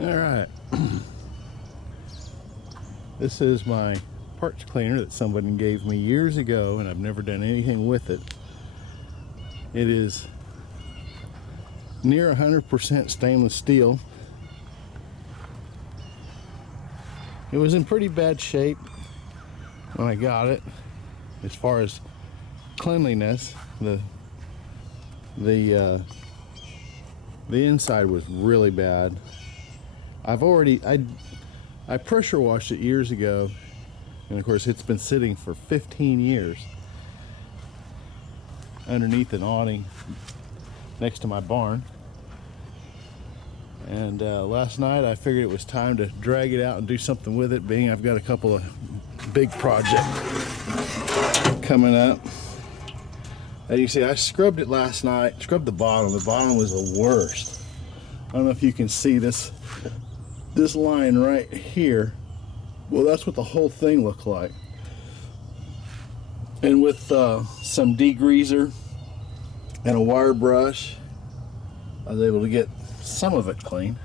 All right. This is my parts cleaner that somebody gave me years ago, and I've never done anything with it. It is near 100% stainless steel. It was in pretty bad shape when I got it as far as cleanliness. The inside was really bad. I pressure washed it years ago, and of course it's been sitting for 15 years underneath an awning next to my barn. And last night I figured it was time to drag it out and do something with it, being I've got a couple of big projects coming up. As you see, I scrubbed it last night, scrubbed the bottom. The bottom was the worst. I don't know if you can see this line right here. Well, that's what the whole thing looked like. And with some degreaser and a wire brush, I was able to get some of it clean.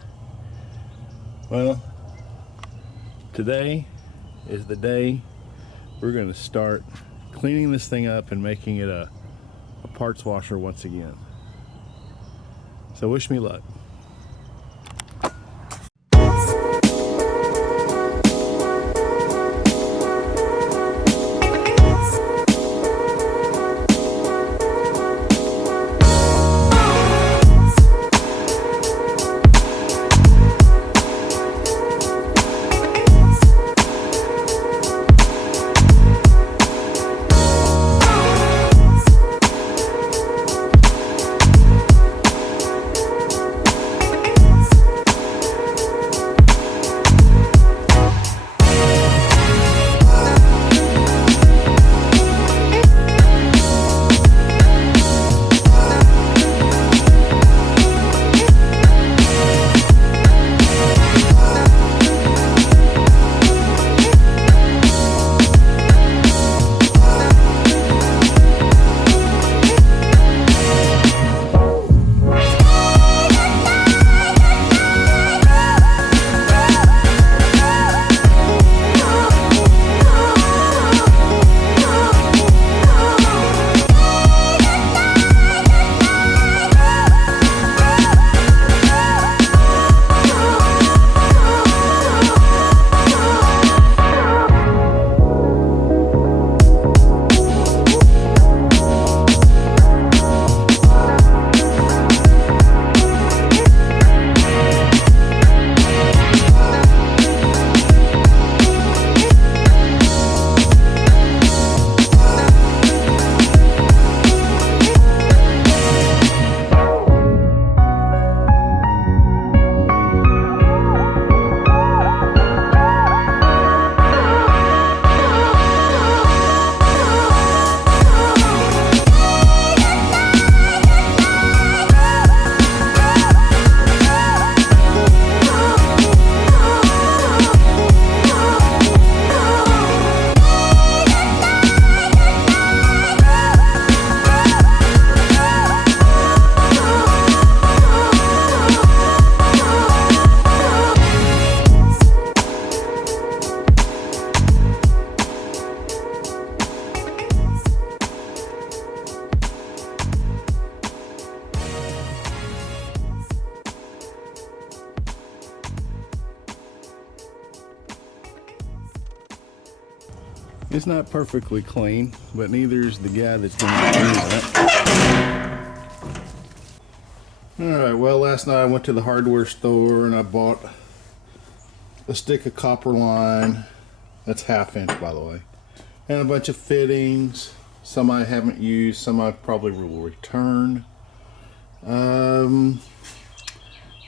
Well, today is the day we're going to start cleaning this thing up and making it a parts washer once again. So wish me luck. It's not perfectly clean, but neither is the guy that's going to use it. Alright, well, last night I went to the hardware store and I bought a stick of copper line. That's 1/2 inch, by the way. And a bunch of fittings. Some I haven't used, some I probably will return.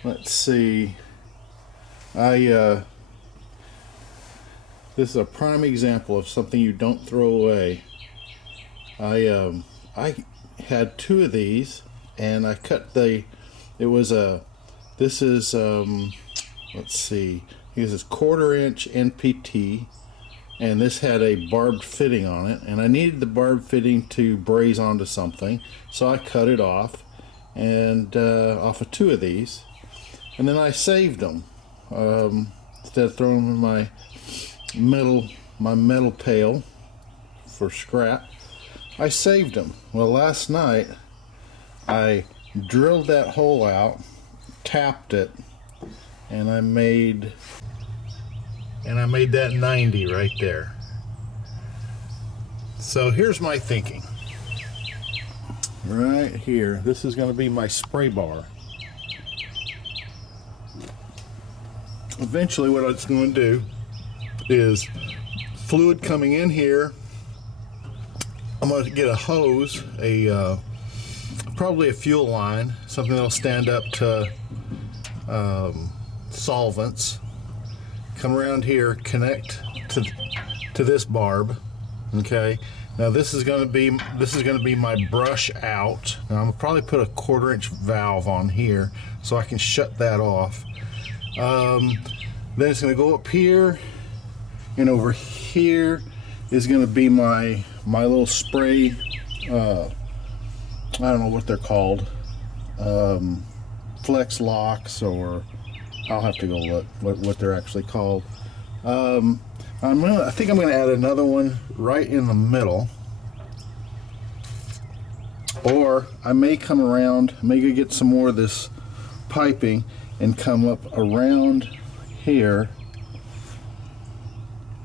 Let's see. This is a prime example of something you don't throw away. I had 2 of these, and I cut this is let's see, this is 1/4 inch NPT, and this had a barbed fitting on it, and I needed the barbed fitting to braze onto something, so I cut it off, and off of 2 of these, and then I saved them. Instead of throwing them in my metal pail for scrap, I saved them. Well, last night I drilled that hole out, tapped it, and I made that 90 right there. So here's my thinking. Right here, this is going to be my spray bar. Eventually what it's going to do is fluid coming in here. I'm going to get a hose, probably a fuel line, something that'll stand up to solvents. Come around here, connect to this barb. Okay. Now this is going to be my brush out. Now I'm going to probably put a 1/4 inch valve on here so I can shut that off. Then it's going to go up here, and over here is going to be my little spray. I don't know what they're called, flex locks, or I'll have to go look what they're actually called. I think I'm going to add another one right in the middle, or I may come around, may go get some more of this piping and come up around here.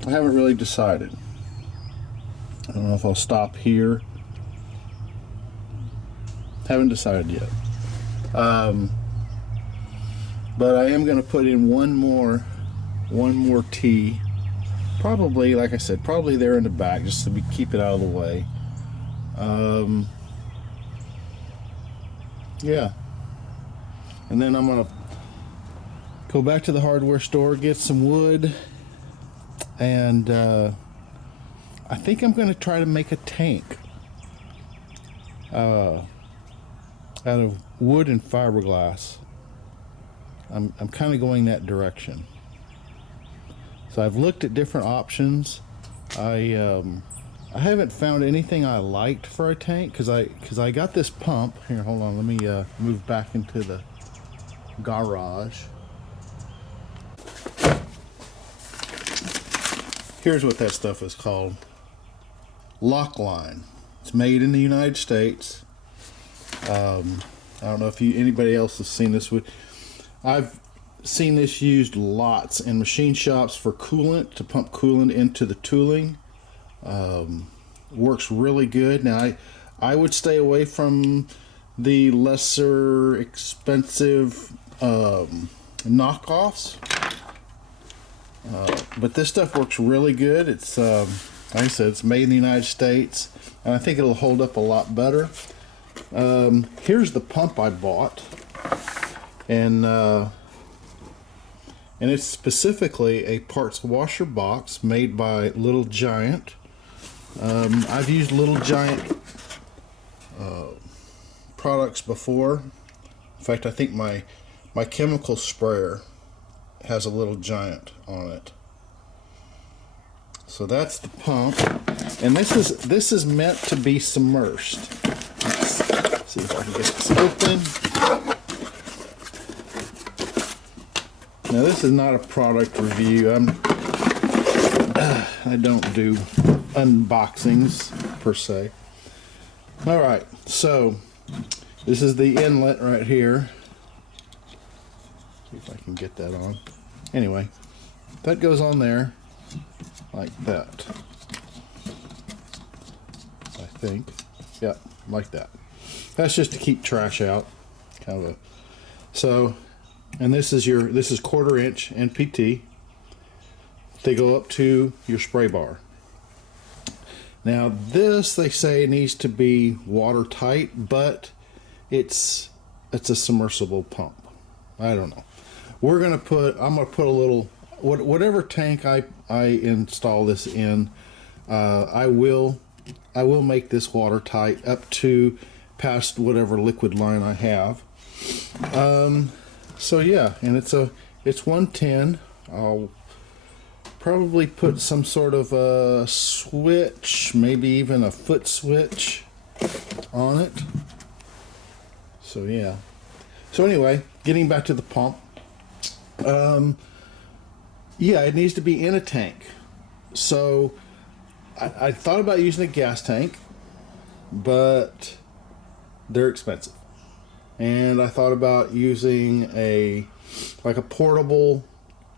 I haven't really decided. I don't know if I'll stop here. Haven't decided yet. But I am going to put in one more T. Probably, like I said, probably there in the back, just to keep it out of the way. Yeah. And then I'm going to go back to the hardware store, get some wood, and I think I'm going to try to make a tank out of wood and fiberglass. I'm kind of going that direction. So I've looked at different options. I haven't found anything I liked for a tank because I got this pump here. Hold on, let me move back into the garage. Here's what that stuff is called. Loc-Line. It's made in the United States. I don't know if anybody else has seen this. I've seen this used lots in machine shops for coolant, to pump coolant into the tooling. Works really good. Now I would stay away from the lesser expensive knockoffs, but this stuff works really good. It's like I said, it's made in the United States, and I think it'll hold up a lot better. Here's the pump I bought, and it's specifically a parts washer box made by Little Giant. I've used Little Giant products before. In fact, I think my chemical sprayer has a Little Giant on it. So that's the pump, and this is meant to be submersed. Let's see if I can get this open. Now this is not a product review. I don't do unboxings per se. All right, so this is the inlet right here. See if I can get that on. Anyway, that goes on there like that. I think, yeah, like that. That's just to keep trash out, kind of a. So, and this is 1/4 inch NPT. They go up to your spray bar. Now this, they say, needs to be watertight, but it's a submersible pump. I don't know. I'm gonna put a little, whatever tank I install this in, I will make this watertight up to past whatever liquid line I have. So yeah, and it's 110. I'll probably put some sort of a switch, maybe even a foot switch on it. So yeah. So anyway, getting back to the pump. Yeah, it needs to be in a tank. So I thought about using a gas tank, but they're expensive. And I thought about using a portable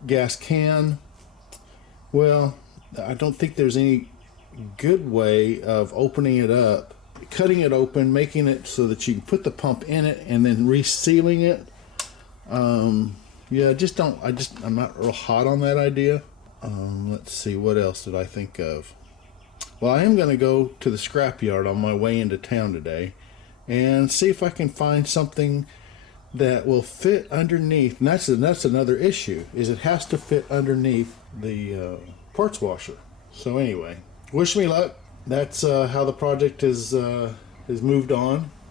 gas can. Well, I don't think there's any good way of opening it up, cutting it open, making it so that you can put the pump in it and then resealing it. Yeah, I'm not real hot on that idea. Let's see, what else did I think of? Well, I am going to go to the scrapyard on my way into town today and see if I can find something that will fit underneath. And that's another issue, is it has to fit underneath the parts washer. So anyway, wish me luck. That's how the project is moved on.